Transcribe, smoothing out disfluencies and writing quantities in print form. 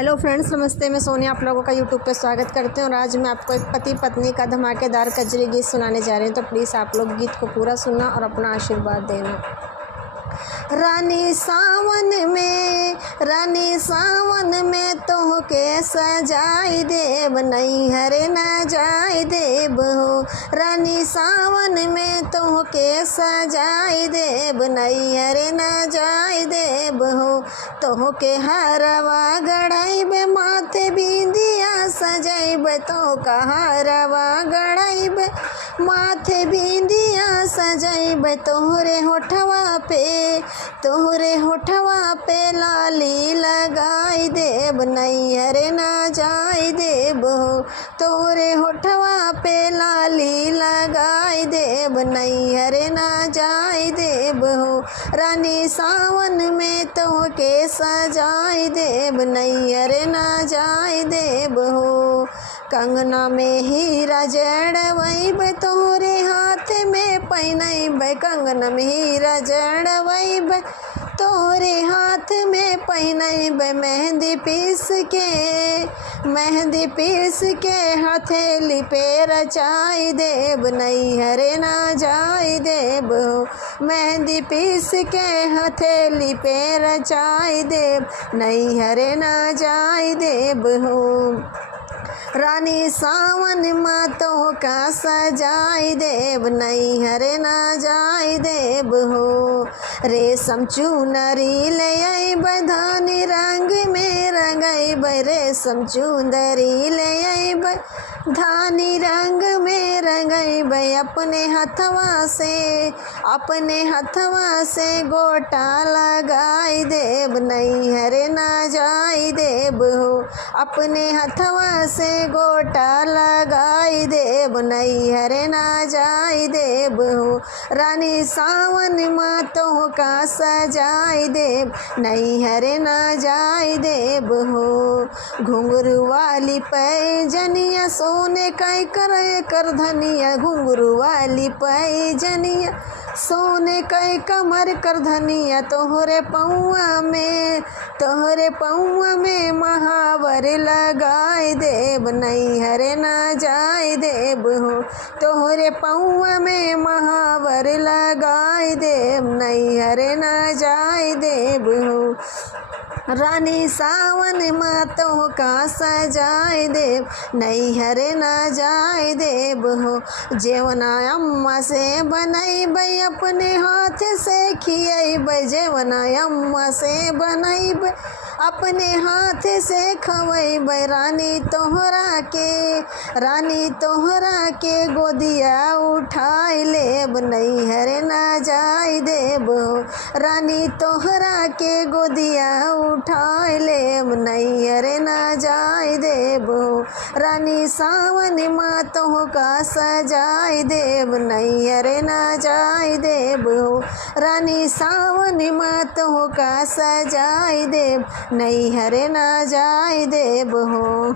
Hello friends, नमस्ते। मैं सोनिया आप लोगों का यूट्यूब पे स्वागत करती हूँ और आज मैं आपको एक पति पत्नी का धमाकेदार कजरी गीत सुनाने जा रही हूँ। तो प्लीज़ आप लोग गीत को पूरा सुनना और अपना आशीर्वाद देना। रानी सावन में तोहके सजाई देब, नैहरे न जाई देब हो। रानी सावन में तोहके सजाई देब, नैहरे न जाई देब हो। तोहके हरवा गढ़ाइब, माथे बिंदिया सजाइब। तोहका हरवा गढ़ाइब, माथे बिंदिया सजाइब। तोहरे होठवा पे लाली लगाई देब, नैहरे न जाई देब हो। तोहरे होठवा पे लाली लगाई देब, नैहरे न जाई देब हो। रानी सावन में तोहके सजाई देब, नैहरे न जाई देब हो। कंगना में हीरा जड़वैब, तोहरे हाथ में पहिनैब। कंगना में हीरा जड़वैब, तोहरे हाथ में पहिनैब। मेहंदी पीस के हथेली पे रचाई देब, नैहरे न जाई देब हो। मेहंदी पीस के हथेली पे रचाई देब, नैहरे न जाई देब हो। रानी सावन में तोहका सजाई देब, नैहरे न जाई देब हो। रेशम चुनरी ले आइब, धानी रंग में रंगैब। रेशम चुनरी ले आइब, धानी रंग में रंगैब। अपने हथवा से गोटा लगाई देब, नैहरे न जाई देब हो। अपने हथवा से गोटा लगाई देब, नैहरे न जाई देब हो। रानी सावन में तोहका सजाई देब, नैहरे न जाई देब हो। घुंघरू वाली पैजनिया सोने कै कर धनिया। घुंघरू वाली पैजनिया सोने कै कमर कर धनिया। तोहरे पौआ में महावर लगाई देब, नैहरे न जाई देब हो। तोहरे पौआ में महावर लगाई देब, नैहरे न जाई देब हो। रानी सावन में तोहका सजाई देब, नैहरे न जाई देब हो। जेवना अम्मा से बनैब, अपने हाथ से खियैब। जेवना अम्मा से बनैब, अपने हाथ से खवैब। रानी तोहरा के गोदिया उठाई लेब, नैहरे न जाई देब हो। रानी तोहरा के गोदिया उठाई लेब, नैहरे न जाई देब हो। रानी सावन में तोहका सजाई देब, नैहरे न जाई देब हो। रानी सावन में तोहका सजाई देब, नैहरे न जाई देब हो।